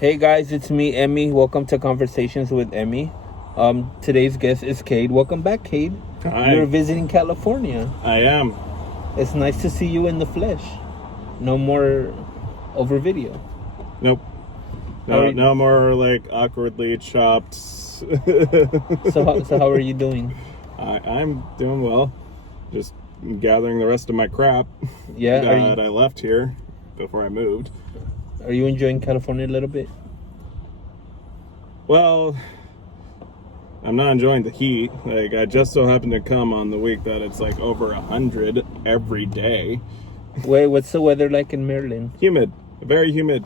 Hey guys, it's me, Emmy. Welcome to Conversations with Emmy. Today's guest is Cade. Welcome back, Cade. Hi. You're visiting California. I am. It's nice to see you in the flesh. No more over video. Nope. No more like awkwardly chopped. So how are you doing? I'm doing well. Just gathering the rest of my crap. Yeah. That I left here before I moved. Are you enjoying California a little bit? Well, I'm not enjoying the heat. Like, I just so happen to come on the week that it's like over 100 every day. Wait, what's the weather like in Maryland? Humid. Very humid.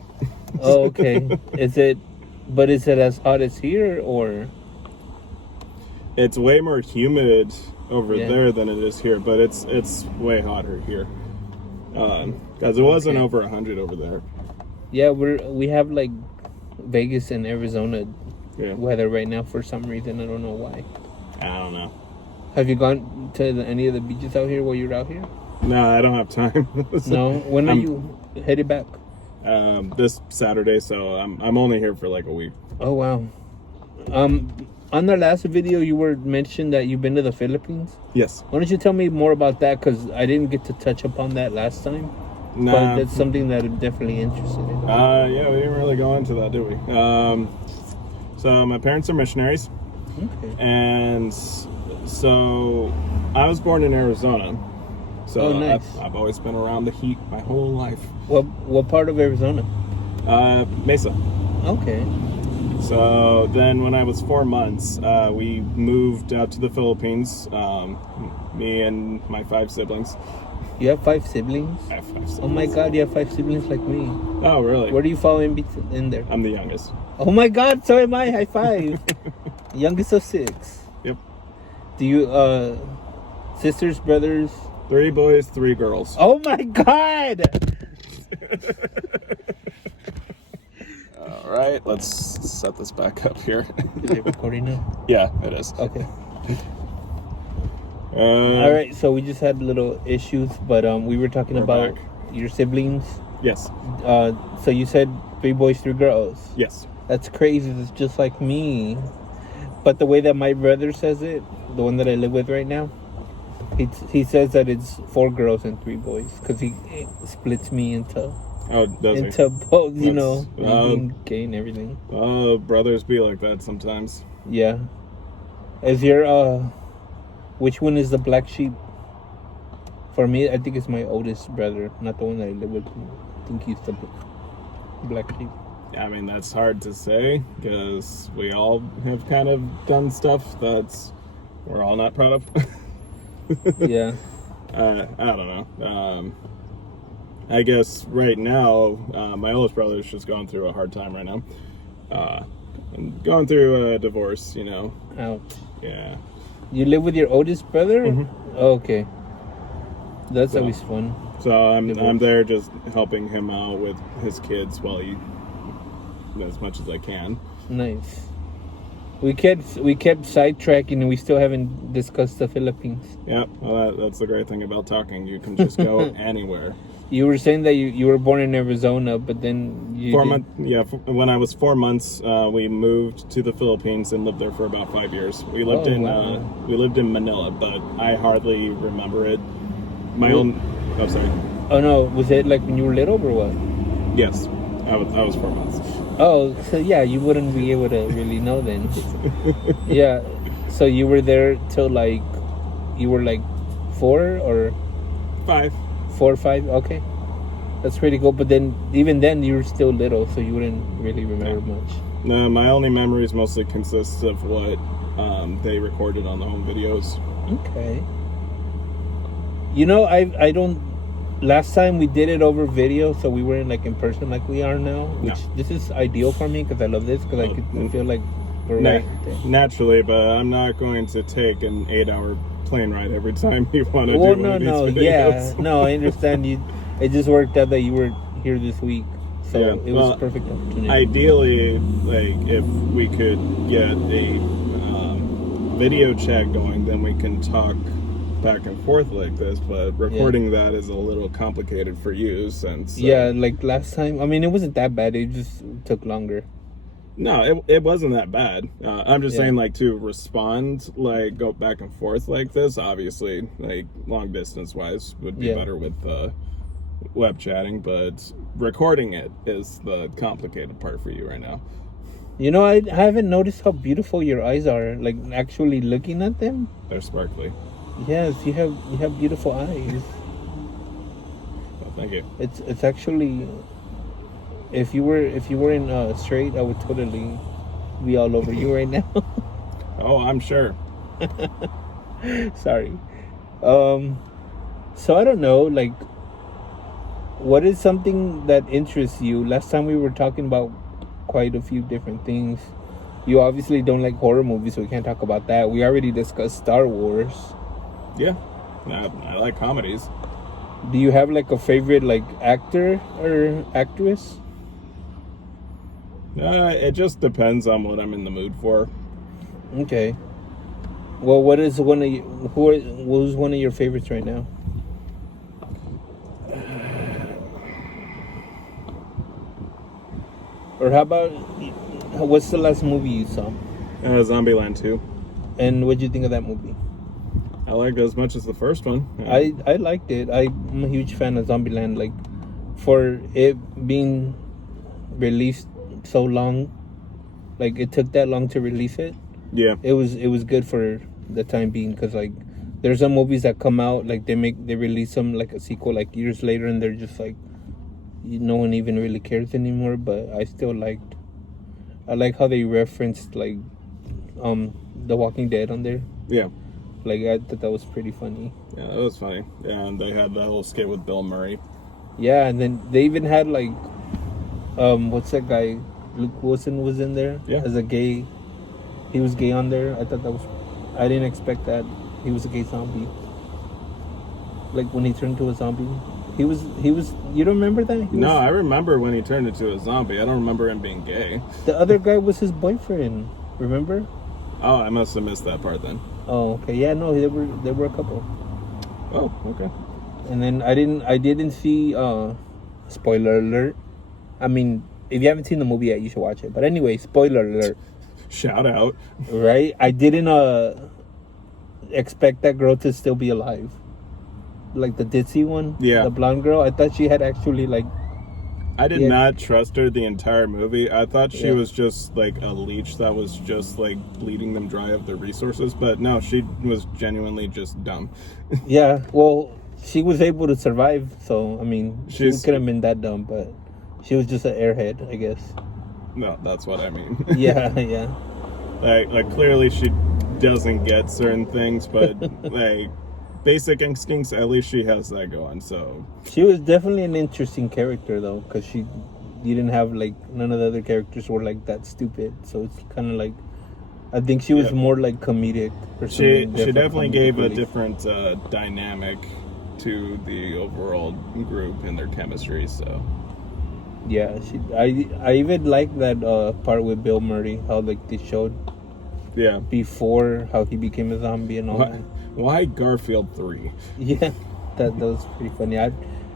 Oh, okay. Is it as hot as here, or? It's way more humid over there than it is here, but it's way hotter here. Because it wasn't over 100 over there. Yeah, we have like Vegas and Arizona weather right now for some reason. I don't know why. I don't know. Have you gone to any of the beaches out here while you're out here? No, I don't have time. No? When are you headed back? This Saturday, so I'm only here for like a week. Oh, wow. On the last video, you were mentioned that you've been to the Philippines. Yes. Why don't you tell me more about that? Because I didn't get to touch upon that last time. Nah. But that's something that I'm definitely interested in. Yeah, we didn't really go into that, did we? So my parents are missionaries. Okay. And so I was born in Arizona. So nice. I've always been around the heat my whole life. What part of Arizona? Mesa. Okay. So then when I was 4 months, we moved out to the Philippines, me and my 5 siblings. You have 5 siblings? I have 5 siblings. Oh my god, you have 5 siblings like me. Oh, really? Where do you fall in there? I'm the youngest. Oh my god, so am I. High five. Youngest of 6. Yep. Do you, sisters, brothers? 3 boys, 3 girls. Oh my god! All right, let's set this back up here. Is it recording now? Yeah, it is. Okay. All right, so we just had little issues, but we were talking about your siblings. Yes. So you said 3 boys, 3 girls. Yes. That's crazy. It's just like me. But the way that my brother says it, the one that I live with right now, he says that it's 4 girls and 3 boys because he splits me into both, you know, being gay and everything. Brothers be like that sometimes. Yeah. Is your which one is the black sheep? For me, I think it's my oldest brother, not the one that I live with. I think he's the black sheep. I mean, that's hard to say because we all have kind of done stuff we're all not proud of. Yeah. I don't know. I guess right now, my oldest brother is just going through a hard time right now. And going through a divorce, you know. Ouch. Yeah. You live with your oldest brother? Mm-hmm. Oh, okay. That's always fun. So I'm there just helping him out with his kids as much as I can. Nice. We kept sidetracking and we still haven't discussed the Philippines. Yeah, well, that's the great thing about talking. You can just go anywhere. You were saying that you were born in Arizona, but then you when I was 4 months, we moved to the Philippines and lived there for about 5 years. We lived in Manila, but I hardly remember it. Oh no, was it like when you were little or what? Yes, I was 4 months. Oh, so yeah, you wouldn't be able to really know then. Yeah, so you were there till you were 4 or 5. 4 or 5. Okay, that's pretty cool. But then, even then, you were still little, so you wouldn't really remember much. No, my only memories mostly consists of what they recorded on the home videos. Okay. You know, I don't. Last time we did it over video, so we weren't in person like we are now. Which this is ideal for me because I love this because I feel like we're right there. Naturally, but I'm not going to take an 8-hour plane ride every time you want to do one of these videos. Yeah, no, I understand you. It just worked out that you were here this week, so it was a perfect opportunity. Ideally, if we could get a video chat going, then we can talk back and forth like this, but recording that is a little complicated for you since... yeah, like last time, I mean, it wasn't that bad. It just took longer. No, it wasn't that bad. I'm just saying, like, to respond, like, go back and forth like this, obviously, like, long distance wise would be better with web chatting, but recording it is the complicated part for you right now. You know, I haven't noticed how beautiful your eyes are, like, actually looking at them. They're sparkly. Yes, you have beautiful eyes. Well, thank you. It's actually... If you were in straight, I would totally be all over you right now. Oh, I'm sure. Sorry. So I don't know, like, what is something that interests you? Last time we were talking about quite a few different things. You obviously don't like horror movies, so we can't talk about that. We already discussed Star Wars. Yeah, I like comedies. Do you have like a favorite like actor or actress? It just depends on what I'm in the mood for. Okay. Well, what is one of who's one of your favorites right now? Or how about, what's the last movie you saw? Zombieland 2. And what'd you think of that movie? I liked it as much as the first one. Yeah. I liked it. I'm a huge fan of Zombieland. Like, for it being released so long, like it took that long to release it. Yeah, it was good for the time being, because like there's some movies that come out, like they release them like a sequel like years later, and they're just like, no one even really cares anymore. But I like how they referenced like The Walking Dead on there. Yeah, like I thought that was pretty funny. Yeah, that was funny. And they had that whole skit with Bill Murray. Yeah, and then they even had like what's that guy, Luke Wilson was in there as a gay. He was gay on there. I thought that was... I didn't expect that. He was a gay zombie. Like when he turned into a zombie. He was... You don't remember that? I remember when he turned into a zombie. I don't remember him being gay. The other guy was his boyfriend. Remember? Oh, I must have missed that part then. Oh, okay. Yeah, no, they were a couple. Oh, okay. And then I didn't see... spoiler alert. I mean, if you haven't seen the movie yet, you should watch it. But anyway, spoiler alert. Shout out. Right? I didn't expect that girl to still be alive. Like the ditzy one. Yeah. The blonde girl. I thought she had actually like... I did not trust her the entire movie. I thought she was just like a leech that was just like bleeding them dry of their resources. But no, she was genuinely just dumb. Yeah. Well, she was able to survive. So, I mean, she could have been that dumb. But she was just an airhead, I guess. No, that's what I mean. Yeah, yeah. Like clearly she doesn't get certain things, but like basic instincts, at least she has that going. So she was definitely an interesting character though, because you didn't have like, none of the other characters were like that stupid. So it's kind of like, I think she was more like comedic or something. She definitely gave a different dynamic to the overall group and their chemistry. So. Yeah, I even like that part with Bill Murray, how like they showed before how he became a zombie and all that. Why Garfield 3? Yeah, that was pretty funny.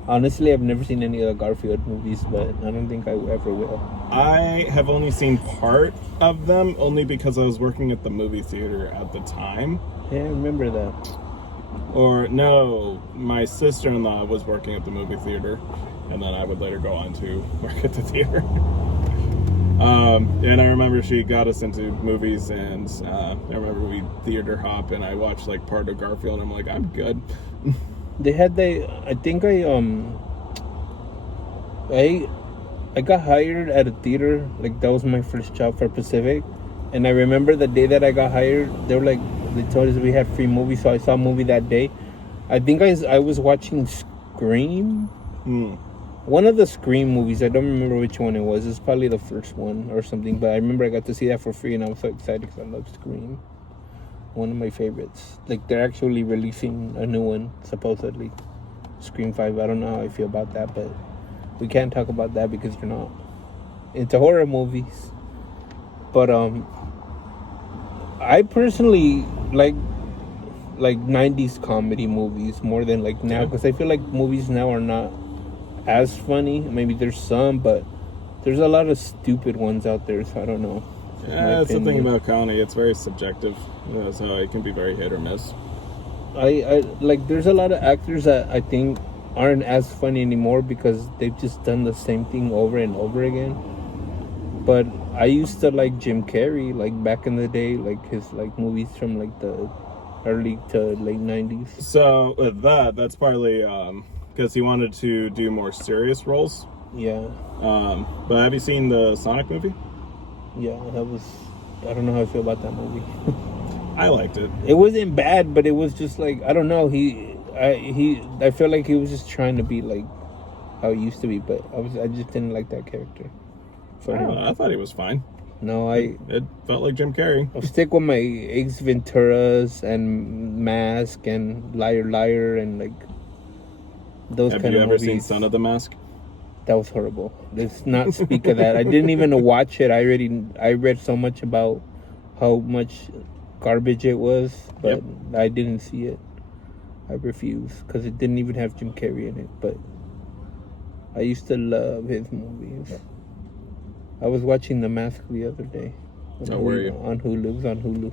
Honestly, I've never seen any of the Garfield movies, but I don't think I ever will. I have only seen part of them, only because I was working at the movie theater at the time. Yeah, I remember that. Or no, my sister-in-law was working at the movie theater, and then I would later go on to work at the theater. And I remember she got us into movies, and I remember we theater hop, and I watched like part of Garfield, and I'm like, I'm good. I think I got hired at a theater, like that was my first job for Pacific, and I remember the day that I got hired, they told us we had free movies, so I saw a movie that day. I think I was watching Scream. One of the Scream movies, I don't remember which one it was. It's probably the first one or something, but I remember I got to see that for free, and I was so excited because I love Scream. One of my favorites. Like, they're actually releasing a new one, supposedly. Scream 5. I don't know how I feel about that, but we can't talk about that because you're not into horror movies. But I personally like like 90s comedy movies more than like now, because I feel like movies now are not as funny. Maybe there's some, but there's a lot of stupid ones out there, so I don't know. Yeah, that's the thing about comedy. It's very subjective. So it can be very hit or miss. I like, there's a lot of actors that I think aren't as funny anymore because they've just done the same thing over and over again. But I used to like Jim Carrey, like back in the day, like his like movies from like the early to late 90s. So with that's partly because he wanted to do more serious roles. Yeah. But have you seen the Sonic movie? Yeah, I don't know how I feel about that movie. I liked it. It wasn't bad, but it was just like, I don't know, I feel like he was just trying to be like how he used to be, but I just didn't like that character. I thought he was fine. No, it felt like Jim Carrey. I'll stick with my Ace Venturas and Mask and Liar Liar and like those kind of movies. Have you ever seen Son of the Mask? That was horrible. Let's not speak of that. I didn't even watch it. I read so much about how much garbage it was, but I didn't see it. I refuse because it didn't even have Jim Carrey in it. But I used to love his movies. I was watching The Mask the other day. Were you? On Hulu. It was on Hulu.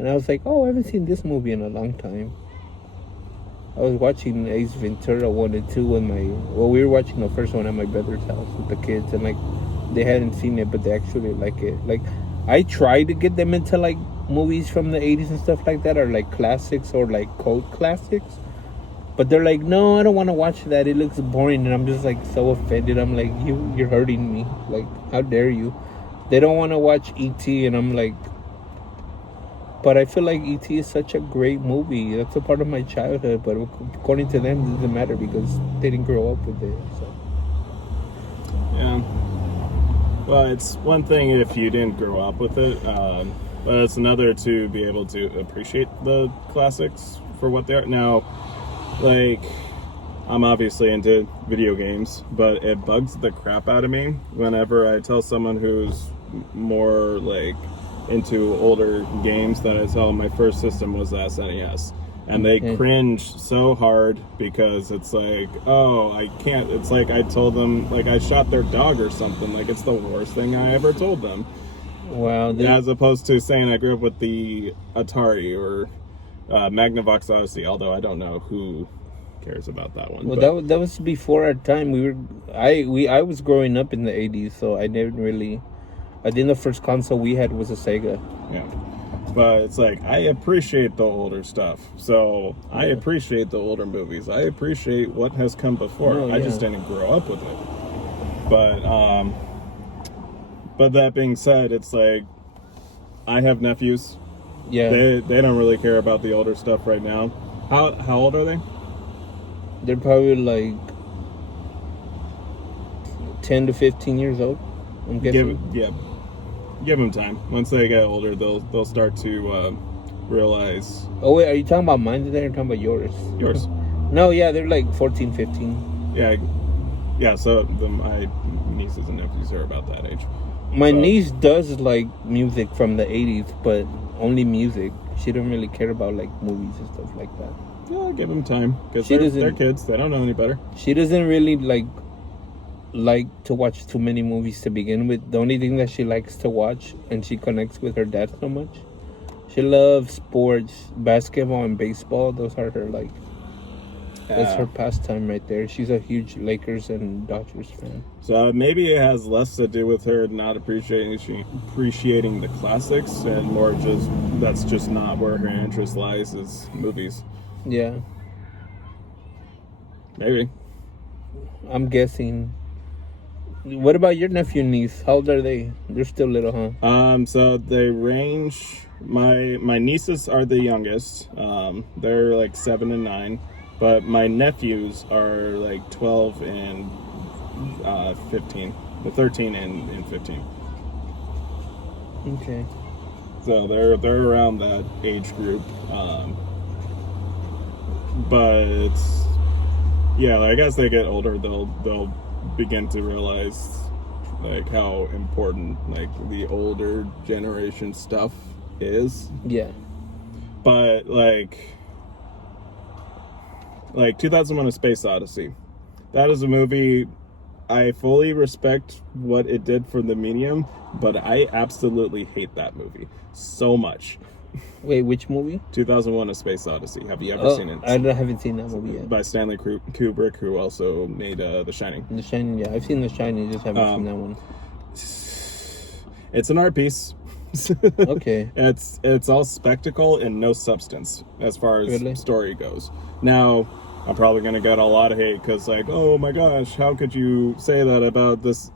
And I was like, oh, I haven't seen this movie in a long time. I was watching Ace Ventura 1 and 2 with we were watching the first one at my brother's house with the kids, and like they hadn't seen it, but they actually like it. Like I tried to get them into like movies from the 80s and stuff like that, or like classics or like cult classics. But they're like, no, I don't want to watch that. It looks boring. And I'm just like so offended. I'm like, you're hurting me. Like, how dare you? They don't want to watch E.T. And I'm like, but I feel like E.T. is such a great movie. That's a part of my childhood. But according to them, it doesn't matter because they didn't grow up with it. So. Yeah. Well, it's one thing if you didn't grow up with it. But it's another to be able to appreciate the classics for what they are. Now, like, I'm obviously into video games, but it bugs the crap out of me whenever I tell someone who's more, like, into older games that I tell my first system was the SNES. And they cringe so hard because it's like, oh, I can't. It's like I told them, like, I shot their dog or something. Like, it's the worst thing I ever told them. Wow. As opposed to saying I grew up with the Atari or Magnavox Odyssey, although I don't know who cares about that one. Well, that was before our time. I was growing up in the 80s, so I didn't really. I think the first console we had was a Sega. Yeah, but it's like I appreciate the older stuff, so I appreciate the older movies. I appreciate what has come before. I just didn't grow up with it. But that being said, it's like I have nephews. Yeah. They don't really care about the older stuff right now. How old are they? They're probably like 10 to 15 years old, I'm guessing. Give them time. Once they get older, they'll start to realize. Oh wait, are you talking about mine today or talking about yours? Yours. No, yeah, they're like 14, 15. Yeah. So my nieces and nephews are about that age. My niece does like music from the 80s, but only music. She don't really care about like movies and stuff like that. Yeah, give them time because they're kids. They don't know any better. She doesn't really like to watch too many movies to begin with. The only thing that she likes to watch, and she connects with her dad so much, she loves sports, basketball and baseball. Those are her like. That's her pastime right there. She's a huge Lakers and Dodgers fan. So maybe it has less to do with her not appreciating the classics and more just that's just not where her interest lies is movies. Yeah. Maybe. I'm guessing. What about your nephew and niece? How old are they? They're still little, huh? So they range. My nieces are the youngest. They're like 7 and 9. But my nephews are like 12 and 15. 13 and 15. Okay. So they're around that age group. But like as they get older, they'll begin to realize like how important like the older generation stuff is. Yeah. But like 2001: A Space Odyssey, that is a movie. I fully respect what it did for the medium, but I absolutely hate that movie so much. Wait, which movie? 2001: A Space Odyssey. Have you ever seen it? I haven't seen that movie yet. By Stanley Kubrick, who also made The Shining. The Shining, yeah. I've seen The Shining, just haven't seen that one. It's an art piece. Okay. It's all spectacle and no substance as far as story goes. Now, I'm probably going to get a lot of hate because, like, oh my gosh, how could you say that about this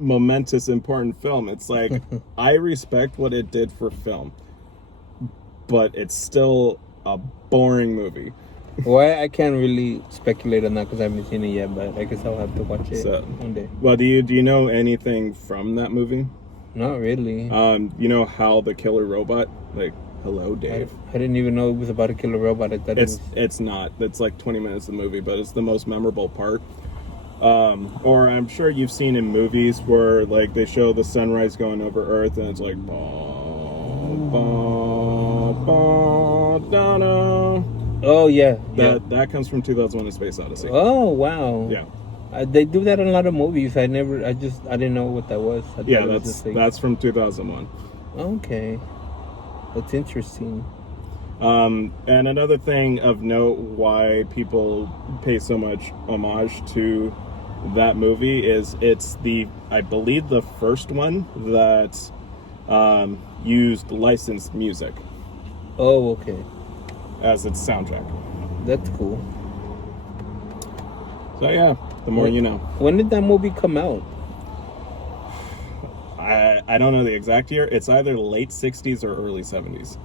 momentous, important film? It's like, I respect what it did for film, but it's still a boring movie. Well, I can't really speculate on that because I haven't seen it yet, but I guess I'll have to watch it one day. Well, do you know anything from that movie? Not really. You know how the killer robot, like, hello, Dave. I didn't even know it was about a killer robot. I thought it's not. It's like 20 minutes of the movie, but it's the most memorable part. Or I'm sure you've seen in movies where like they show the sunrise going over Earth, and it's like, oh yeah, that comes from 2001: A Space Odyssey. Oh wow. Yeah. They do that in a lot of movies. I didn't know what that was. That's from 2001. Okay. That's interesting. And another thing of note why people pay so much homage to that movie is it's I believe the first one that used licensed music. Oh, okay. As its soundtrack. That's cool. So yeah, the more you know. When did that movie come out? I don't know the exact year. It's either late 60s or early 70s.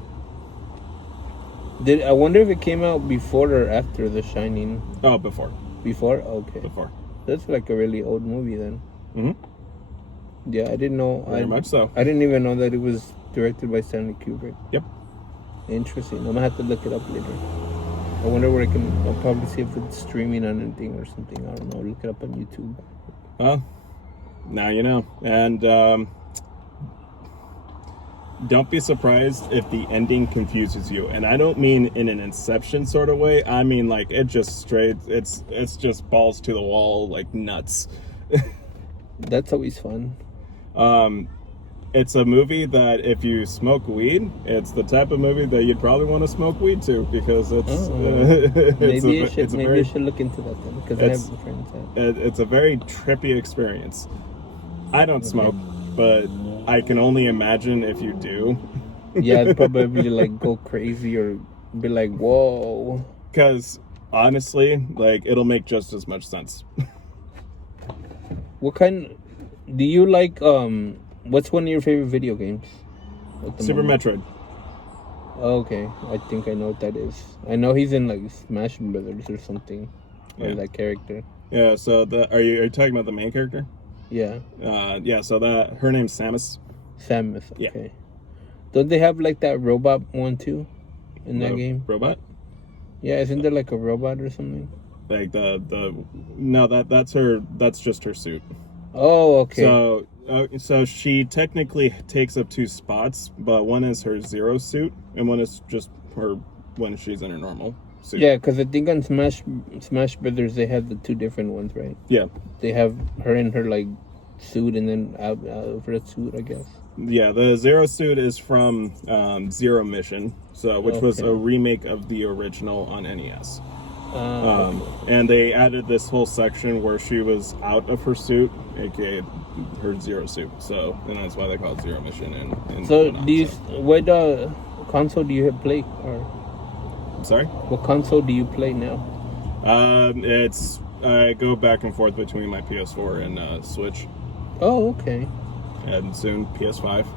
I wonder if it came out before or after The Shining? Oh, before. Before? Okay. Before. That's like a really old movie then. Mm-hmm. Yeah, I didn't know. Very much so. I didn't even know that it was directed by Stanley Kubrick. Yep. Interesting. I'm gonna have to look it up later. I wonder where I'll probably see if it's streaming on anything or something. I don't know. Look it up on YouTube. Well, now you know. And don't be surprised if the ending confuses you. And I don't mean in an Inception sort of way. I mean like it's just balls to the wall, like nuts. That's always fun. It's a movie that if you smoke weed, it's the type of movie that you'd probably want to smoke weed to because it's. Maybe I should look into that then because I have friends that. It's a very trippy experience. I don't smoke, but I can only imagine if you do. Yeah, I'd probably like go crazy or be like, whoa. Because honestly, like it'll make just as much sense. What kind? Do you like? What's one of your favorite video games? Super Metroid. Okay, I think I know what that is. I know he's in like Smash Brothers or something. Or that character. Yeah. So are you talking about the main character? Yeah. Yeah. So her name's Samus. Samus. Okay. Yeah. Don't they have like that robot one too, in that game? Robot. Yeah. Isn't there like a robot or something? Like that's just her suit. Oh, okay. So she technically takes up 2 spots, but one is her Zero suit, and one is just her when she's in her normal suit. Yeah, because I think on Smash Brothers they have the 2 different ones, right? Yeah. They have her in her like suit, and then out of her suit, I guess. Yeah, the Zero suit is from Zero Mission, which was a remake of the original on NES. And they added this whole section where she was out of her suit, aka her Zero suit. So, and that's why they call it Zero Mission. What console do you play? Or I'm sorry. What console do you play now? I go back and forth between my PS4 and Switch. Oh, okay. And soon PS5.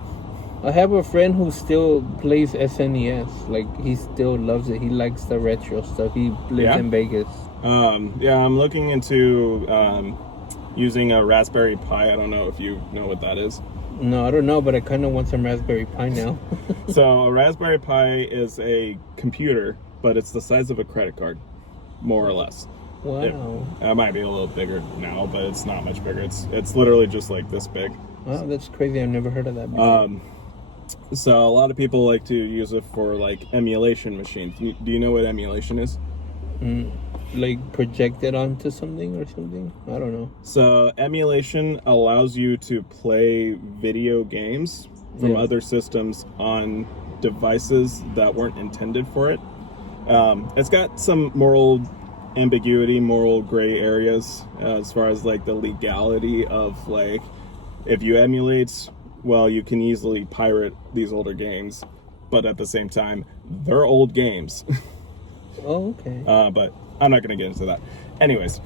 I have a friend who still plays SNES. Like, he still loves it. He likes the retro stuff. He lives in Vegas. I'm looking into using a Raspberry Pi. I don't know if you know what that is. No, I don't know, but I kind of want some Raspberry Pi now. So a Raspberry Pi is a computer, but it's the size of a credit card, more or less. Wow. It might be a little bigger now, but it's not much bigger. It's literally just like this big. Wow, that's crazy. I've never heard of that before. So a lot of people like to use it for like emulation machines. Do you know what emulation is? Like projected onto something or something? I don't know. So emulation allows you to play video games from other systems on devices that weren't intended for it. It's got some moral ambiguity, moral gray areas as far as like the legality of like, if you emulate, well, you can easily pirate these older games, but at the same time, they're old games. Oh, okay. But I'm not going to get into that. Anyways,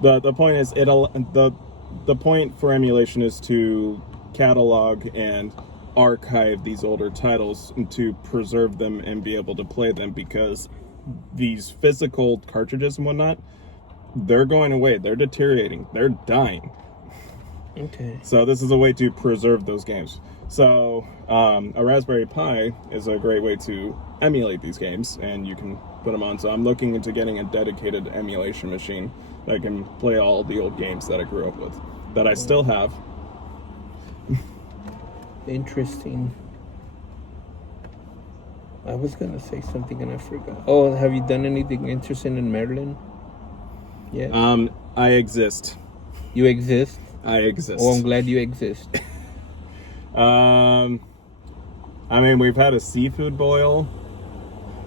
the point is, the point for emulation is to catalog and archive these older titles and to preserve them and be able to play them, because these physical cartridges and whatnot, they're going away, they're deteriorating, they're dying. Okay. So this is a way to preserve those games. So a Raspberry Pi is a great way to emulate these games, and you can put them on. So I'm looking into getting a dedicated emulation machine that can play all the old games that I grew up with, that I still have. Interesting. I was gonna say something and I forgot. Oh, have you done anything interesting in Maryland? Yeah. I exist. You exist? I exist. Oh, I'm glad you exist. I mean, we've had a seafood boil.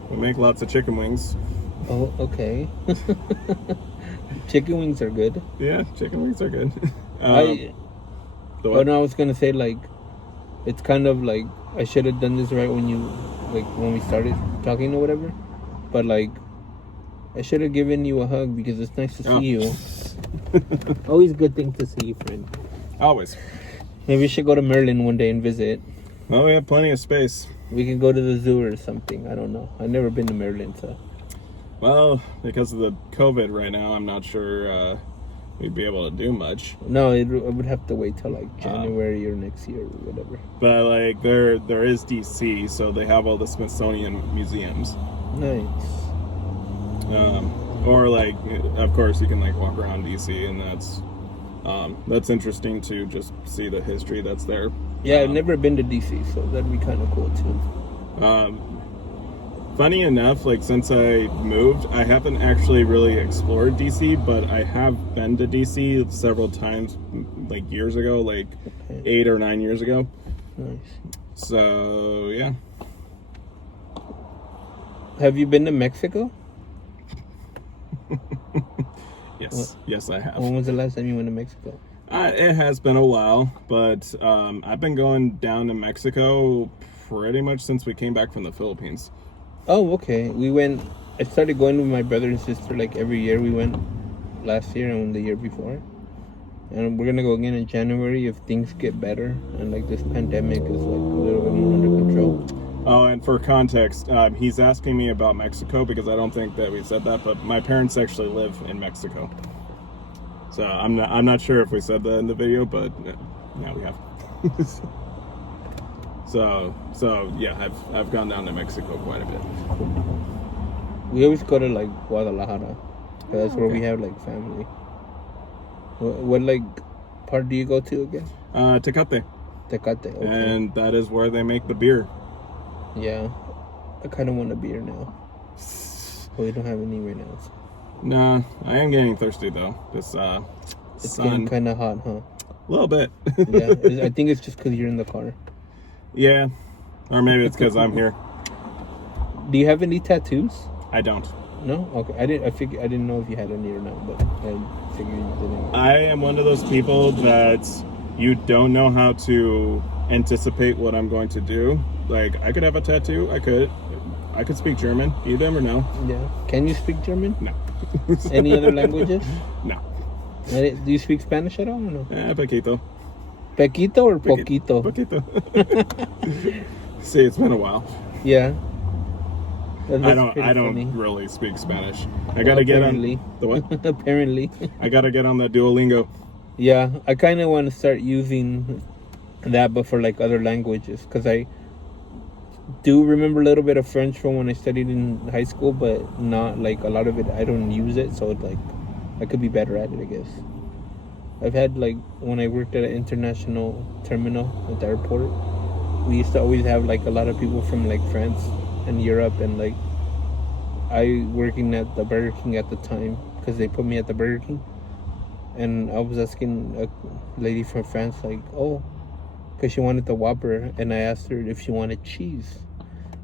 We make lots of chicken wings. Oh, okay. Chicken wings are good. Yeah, chicken wings are good. I was gonna say, like, it's kind of like I should have done this right when we started talking or whatever. But like, I should have given you a hug because it's nice to see you. Always a good thing to see you, friend. Always. Maybe we should go to Maryland one day and visit. Well, we have plenty of space. We can go to the zoo or something. I don't know. I've never been to Maryland, so. Well, because of the COVID right now, I'm not sure we'd be able to do much. No, I would have to wait till like January or next year or whatever. But like there is DC, so they have all the Smithsonian museums. Nice. Or like, of course, you can like walk around DC, and that's interesting to just see the history that's there. Yeah, I've never been to DC, so that'd be kind of cool too. Funny enough, like since I moved, I haven't actually really explored DC, but I have been to DC several times, like years ago, like 8 or 9 years ago. Nice. So yeah. Have you been to Mexico? Yes, yes, I have. When was the last time you went to Mexico? It has been a while, but I've been going down to Mexico pretty much since we came back from the Philippines. Oh, okay. I started going with my brother and sister like every year. We went last year and the year before. And we're going to go again in January if things get better and like this pandemic is like a little bit more under control. Oh, and for context, he's asking me about Mexico because I don't think that we said that, but my parents actually live in Mexico. So I'm not sure if we said that in the video, but yeah, we have. So yeah, I've gone down to Mexico quite a bit. We always go to like Guadalajara. That's where we have like family. What like part do you go to again? Tecate. Tecate. Okay. And that is where they make the beer. Yeah, I kind of want a beer now. But we don't have any right now. So. Nah, I am getting thirsty though. This it's getting kind of hot, huh? A little bit. Yeah, I think it's just because you're in the car. Yeah, or maybe it's because I'm here. Do you have any tattoos? I don't. No? Okay. I didn't know if you had any or not, but I figured you didn't. I am one of those people that you don't know how to anticipate what I'm going to do. Like, I could have a tattoo. I could speak German. You never know. Yeah. Can you speak German? No. Any other languages? No. Do you speak Spanish at all or no? Poquito. Pequito or poquito? Poquito. See, it's been a while. Yeah. I don't funny. really speak Spanish. I gotta get on the what? Apparently. I gotta get on that Duolingo. Yeah, I kind of want to start using that, but for like other languages, because I do remember a little bit of French from when I studied in high school, but not like a lot of it. I don't use it, so like I could be better at it, I guess. I've had like when I worked at an international terminal at the airport, we used to always have like a lot of people from like France and Europe, and like I working at the Burger King at the time because they put me at the Burger King, and I was asking a lady from France like, oh, because she wanted the Whopper, and I asked her if she wanted cheese,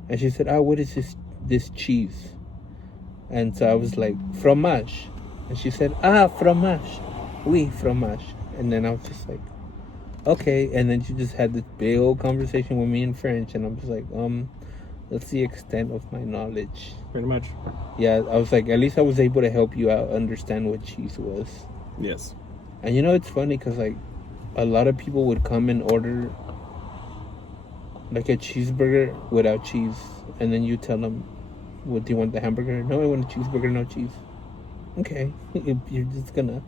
and she said, what is this cheese? And so I was like, fromage, and she said, fromage, oui, fromage, and then I was just like, okay, and then she just had this big old conversation with me in French, and I'm just like, that's the extent of my knowledge. Pretty much. Yeah, I was like, at least I was able to help you out understand what cheese was. Yes. And you know, it's funny because like a lot of people would come and order like a cheeseburger without cheese, and then you tell them, what do you want, the hamburger? No, I want a cheeseburger, no cheese. Okay, you're just gonna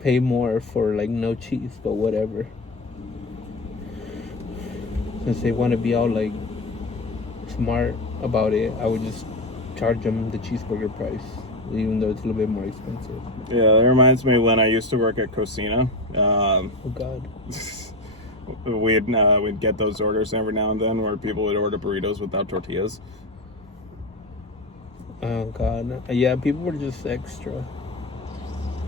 pay more for like no cheese, but whatever. Since they want to be all like smart about it, I would just charge them the cheeseburger price, even though it's a little bit more expensive. Yeah, that reminds me when I used to work at Cocina. Oh God. We'd get those orders every now and then where people would order burritos without tortillas. Oh God. Yeah, people were just extra,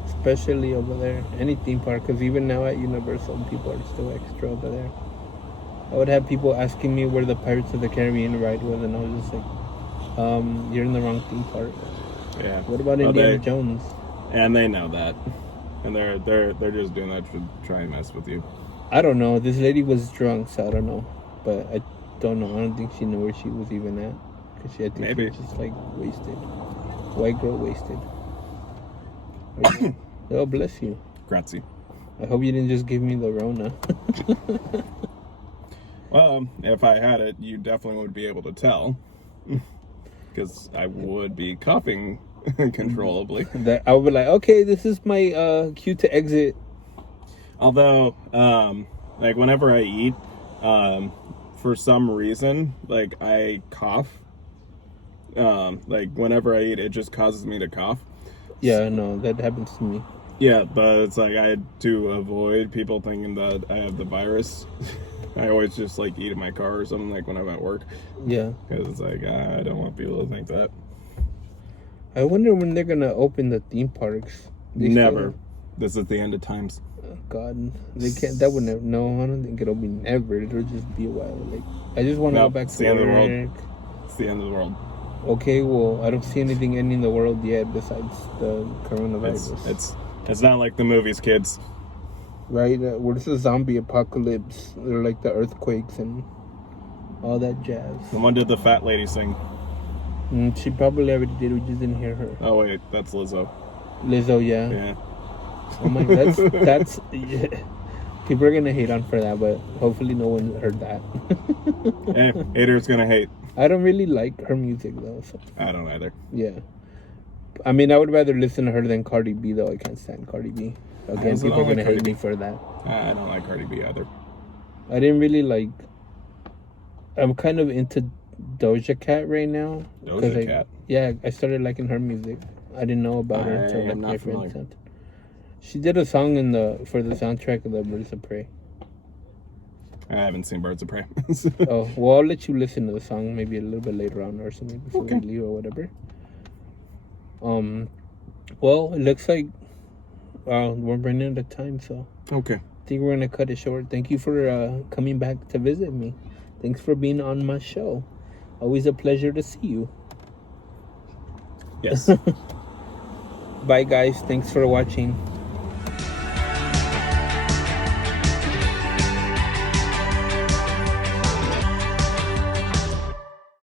especially over there. Any theme park, because even now at Universal, people are still extra over there. I would have people asking me where the Pirates of the Caribbean ride was, and I was just like, you're in the wrong theme park. Yeah. What about Indiana Jones? And they know that, and they're just doing that to try and mess with you. I don't know. This lady was drunk, so I don't know. But I don't know. I don't think she knew where she was even at, because I think Maybe. she was just like wasted. White girl wasted. Oh, bless you. Grazie. I hope you didn't just give me the Rona. Well, if I had it, you definitely would be able to tell, because I would be coughing controllably. That I would be like, okay, this is my cue to exit. Although, like whenever I eat, for some reason, like I cough. Like whenever I eat, it just causes me to cough. Yeah, no, that happens to me. Yeah, but it's like I had to avoid people thinking that I have the virus. I always just like eat in my car or something, like when I'm at work. Yeah. Because it's like, I don't want people to think that. I wonder when they're gonna open the theme parks. Never. This is the end of times. Oh God, they can't. That would never. No, I don't think it'll be never. It'll just be a while. Like, I just want to go back to the end of the world. work. It's the end of the world. Okay, well, I don't see anything ending the world yet besides the coronavirus. It's not like the movies, kids. Right? Where's the zombie apocalypse? They're like the earthquakes and all that jazz. And when did the fat lady sing? She probably already did. We just didn't hear her. Oh wait, that's Lizzo. Lizzo, yeah. Yeah. Oh my, that's yeah. People are gonna hate on for that, but hopefully no one heard that. Hey, haters gonna hate. I don't really like her music though. So. I don't either. Yeah. I mean, I would rather listen to her than Cardi B though. I can't stand Cardi B. Again, people are gonna hate me for that. I don't like Cardi B either. I didn't really like. I'm kind of into Cat right now. Doja Cat? Yeah, I started liking her music. I didn't know about her until like my friend said. She did a song for the soundtrack of the Birds of Prey. I haven't seen Birds of Prey. Oh, well, I'll let you listen to the song maybe a little bit later on or something before we leave or whatever. Well, it looks like we're running out of time, so okay. I think we're gonna cut it short. Thank you for coming back to visit me. Thanks for being on my show. Always a pleasure to see you. Yes. Bye, guys. Thanks for watching.